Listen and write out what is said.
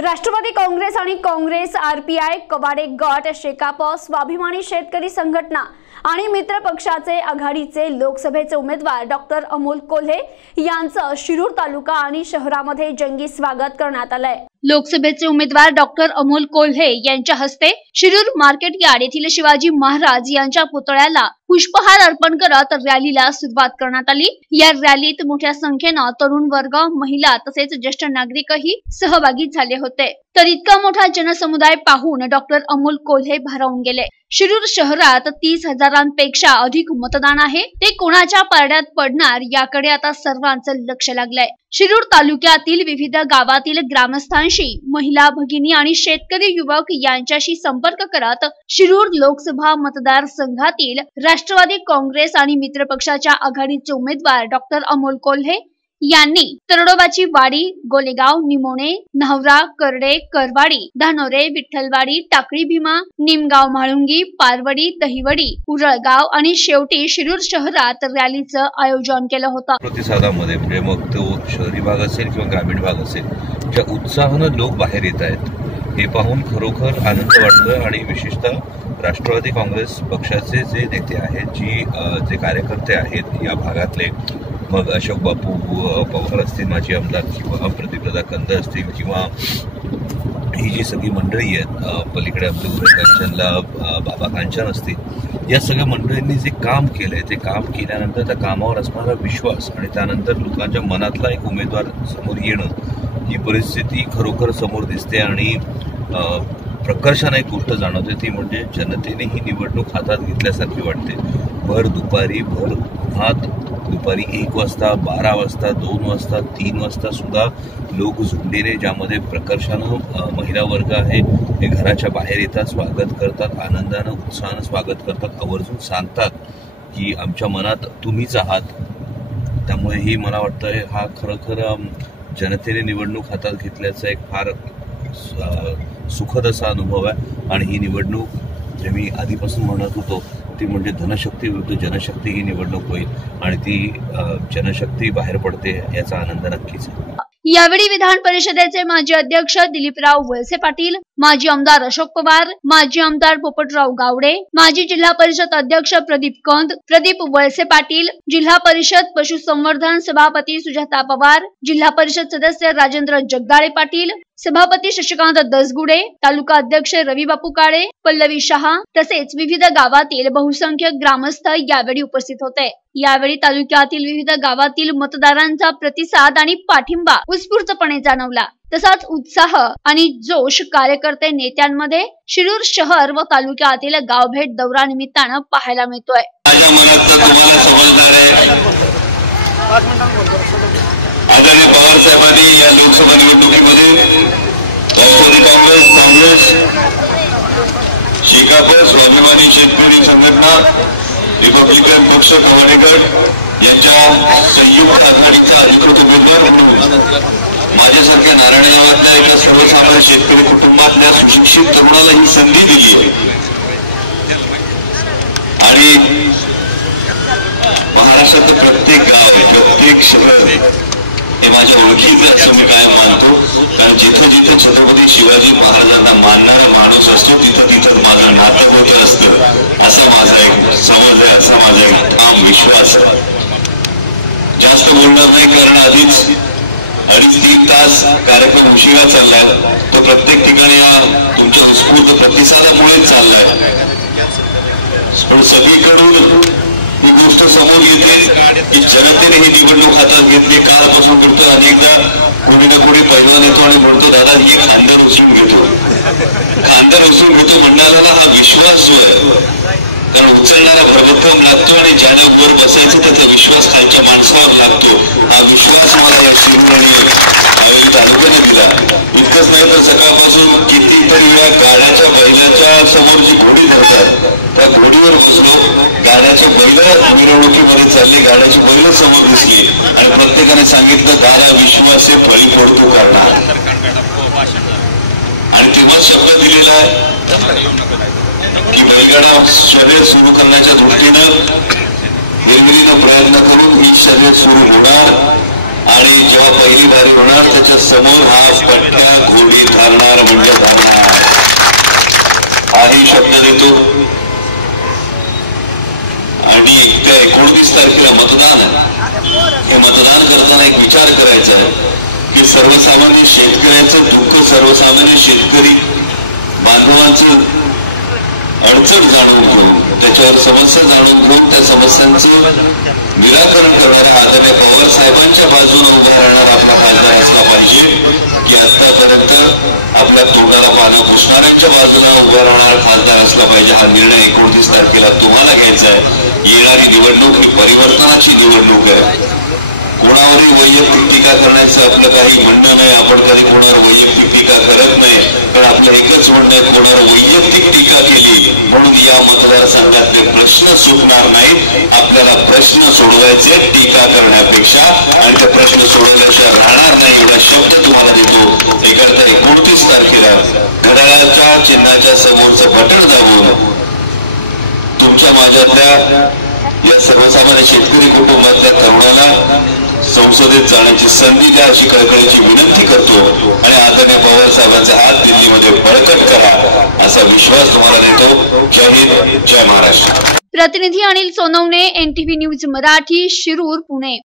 राष्ट्रवादी काँग्रेस आणि काँग्रेस आरपीआय कवाडे गट शेकाप स्वाभिमानी शेतकरी संघटना आणि मित्र पक्षाचे आघाडीचे लोकसभेचे उमेदवार डॉक्टर अमोल कोल्हे यांचं शिरूर तालुका आणि शहरामध्ये जंगी स्वागत करण्यात आलंय. लोकसभेचे उमेदवार डॉक्टर अमोल कोल्हे यांच्या हस्ते शिरूर मार्केट यार्ड येथील शिवाजी महाराज यांच्या पुतळ्याला पुष्पहार अर्पण करत रॅलीला सुरुवात करण्यात आली. या रॅलीत मोठ्या संख्येनं तरुण वर्ग महिला तसेच ज्येष्ठ नागरिकही सहभागी झाले होते. तर इतका मोठा जनसमुदाय पाहून डॉक्टर अमोल कोल्हे भारावून गेले. शिरूर शहरात तीस हजारांपेक्षा अधिक मतदान आहे. ते कोणाच्या पारड्यात पडणार याकडे आता सर्वांचं लक्ष लागलंय. शिरूर तालुक्यातील विविध गावातील ग्रामस्थांशी महिला भगिनी आणि शेतकरी युवक यांच्याशी संपर्क करत शिरूर लोकसभा मतदारसंघातील राष्ट्रवादी काँग्रेस आणि मित्र पक्षाच्या आघाडीचे उमेदवार डॉक्टर अमोल कोल्हे यांनी तरडोबाची वाडी गोलेगाव निमोणे न्हावरा करडे करवाडी धानोरे विठ्ठलवाडी टाकळी भीमा निमगाव म्हाळुंगी पारवडी दहिवडी उरळगाव आणि शेवटी शिरूर शहरात रॅलीचं आयोजन केलं होतं. प्रतिसादामध्ये मग तो शहरी भाग असेल किंवा ग्रामीण भाग असेल ज्या उत्साहानं लोक बाहेर येत आहेत हे पाहून खरोखर आनंद वाटतोय आणि विशेषतः राष्ट्रवादी काँग्रेस पक्षाचे जे नेते आहेत जी जे कार्यकर्ते आहेत या भागातले मग अशोक बापू पवार असतील माजी आमदार किंवा प्रदीपदादा कंद असतील किंवा ही जी सगळी मंडळी आहेत पलीकडे आपले उदय कांचनला बाबा कांचन असतील या सगळ्या मंडळींनी जे काम केलंय ते काम केल्यानंतर त्या कामावर असणारा विश्वास आणि त्यानंतर लोकांच्या मनातला एक उमेदवार समोर येणं ही परिस्थिती खरोखर समोर दिसते आणि प्रकर्षाने एक गोष्ट जाणवते ती म्हणजे जनतेने ही निवडणूक हातात घेतल्यासारखी वाटते. भर दुपारी भर हात दुपारी एक वाजता बारा वाजता दोन वाजता तीन वाजता सुद्धा लोक झुंडीने ज्यामध्ये प्रकर्षानं महिला वर्ग आहे हे घराच्या बाहेर येतात स्वागत करतात आनंदानं उत्साहानं स्वागत करतात आवर्जून सांगतात की आमच्या मनात तुम्हीच आहात. त्यामुळे ही मला वाटतं हा खरोखर जनतेने निवडणूक हातात घेतल्याचा एक फार सुखद असा अनुभव आहे. आणि ही निवडणूक जे मी आधीपासून म्हणत होतो ती म्हणजे धनशक्ती विरुद्ध जनशक्ती ही निवडणूक होईल आणि ती जनशक्ती बाहेर पडते याचा आनंद नक्कीच आहे. यावेळी विधान परिषदेचे माजी अध्यक्ष दिलीपराव वळसे पाटील माजी आमदार अशोक पवार माजी आमदार पोपटराव गावडे माजी जिल्हा परिषद अध्यक्ष प्रदीप कंद प्रदीप वळसे पाटील जिल्हा परिषद पशुसंवर्धन सभापती सुजाता पवार जिल्हा परिषद सदस्य राजेंद्र जगदाळे पाटील सभापती शशिकांत दसगुडे तालुका अध्यक्ष रवी बापू काळे पल्लवी शहा तसेच विविध गावातील बहुसंख्य ग्रामस्थ यावेळी उपस्थित होते. यावेळी तालुक्यातील विविध गावातील मतदारांचा प्रतिसाद आणि पाठिंबा उत्स्फूर्तपणे जाणवला. तसाच उत्साह आणि जोश कार्यकर्ते नेत्यांमध्ये शिरूर शहर व तालुक्यातील गावभेट दौरा निमित्तानं पाहायला मिळतोय. आदरणीय पवार साहेबांनी या लोकसभा निवडणुकीमध्ये राष्ट्रवादी काँग्रेस काँग्रेस स्वाभिमानी शेतकरी संघटना रिपब्लिकन पक्ष कवाडेगड यांच्या संयुक्त आघाडीचा अधिकृत उमेदवार म्हणून माझ्यासारख्या नारायण गावातल्या एका सर्वसामान्य शेतकरी कुटुंबातल्या सुशिक्षित तरुणाला ही संधी दिली आहे. आणि महाराष्ट्राचं प्रत्येक गाव प्रत्येक शहर हे माझ्या ओळखीचं असं मी काय मानतो? कारण जिथं जिथं छत्रपती शिवाजी महाराजांना मानणारा माणूस असतो तिथं तिथं माझं नातं होत असतं. असा माझा एक समज आहे असा माझा एक ठाम विश्वास आहे. जास्त बोलणार नाही कारण आधीच अडीच तीन तास कार्यक्रम उशिरा चाललाय. तो प्रत्येक ठिकाणी या तुमच्या उत्स्फूर्त प्रतिसादामुळेच चाललाय. पण सगळीकडून ही गोष्ट समोर येते की जनतेने ही निवडणूक हातात घेतली. कालपासून करतो अनेकदा कोणी ना कोणी पैलवान येतो आणि म्हणतो दादा ही खांद्यावर उचलून घेतो. खांद्यावर उचलून घेतो म्हणणाऱ्याला हा विश्वास जो आहे कारण उचलणारा भरभक्कम लागतो आणि ज्याने वर बसायचं त्याचा विश्वास खालच्या माणसावर लागतो. हा विश्वास मला या शिरूर आणि हवेली तालुक्याने दिला. इतकंच नाही तर सकाळपासून कितीतरी वेळा गाड्याच्या बैलाच्या समोर जी घोडी धरतात त्या घोडीवर बसलो गाड्याच्या बैल मिरवणुकीमध्ये चालली गाड्याची बैल समोर दिसली आणि प्रत्येकाने सांगितलं दारा विश्वास हे फळी पडतो करणार. आणि तेव्हा शब्द दिलेला आहे की बैलगाडा शर्यत सुरू करण्याच्या दृष्टीनं वेगवेगळीनं प्रयत्न करून ही शर्यत सुरू होणार. आणि जेव्हा पहिली बारी होणार त्याच्यासमोर हा पट्ट्या घोडी धरणार म्हणजे धरणार. हाही शब्द देतो. आणि त्या एकोणतीस तारखेला मतदान आहे. हे मतदान करताना एक विचार करायचा आहे की सर्वसामान्य शेतकऱ्याचं दुःख सर्वसामान्य शेतकरी बांधवांचं अडचण जाणून घेऊन त्याच्यावर समस्या जाणून घेऊन त्या समस्यांचं निराकरण करणाऱ्या आदरणीय पवार साहेबांच्या बाजूने उभा राहणारा आपला खासदार असला पाहिजे की आतापर्यंत आपल्या तोंडाला पानं पुसणाऱ्यांच्या बाजूला उभा राहणारा खासदार असला पाहिजे हा निर्णय एकोणतीस तारखेला तुम्हाला घ्यायचा आहे. येणारी निवडणूक ही परिवर्तनाची निवडणूक आहे. कोणावरही वैयक्तिक टीका करण्याचं आपलं काही म्हणणं नाही आपण कधी कोणावर वैयक्तिक टीका करत नाही पण आपलं एकच म्हणणं आहे कोणावर वैयक्तिक टीका केली म्हणून या मतदारसंघातले प्रश्न सुटणार नाहीत. आपल्याला प्रश्न सोडवायचे टीका करण्यापेक्षा आणि ते प्रश्न सोडवल्याशिवाय राहणार नाही एवढा शब्द तुम्हाला देतो. एखादा एकोणतीस तारखेला घड्याळाच्या चिन्हाच्या समोरचं बटन दाबून तुमच्या माझ्यातल्या या सर्वसामान्य शेतकरी कुटुंबातल्या तरुणाला संसदेत जाण्याची संधी द्या अशी कळकळीची विनंती करतो. आणि आदरणीय पवार हात दिल्लीमध्ये बळकट करा असा विश्वास तुम्हाला देतो. जय हिंद जय महाराष्ट्र. प्रतिनिधी अनिल सोनवणे एनटीव्ही न्यूज मराठी शिरूर पुणे.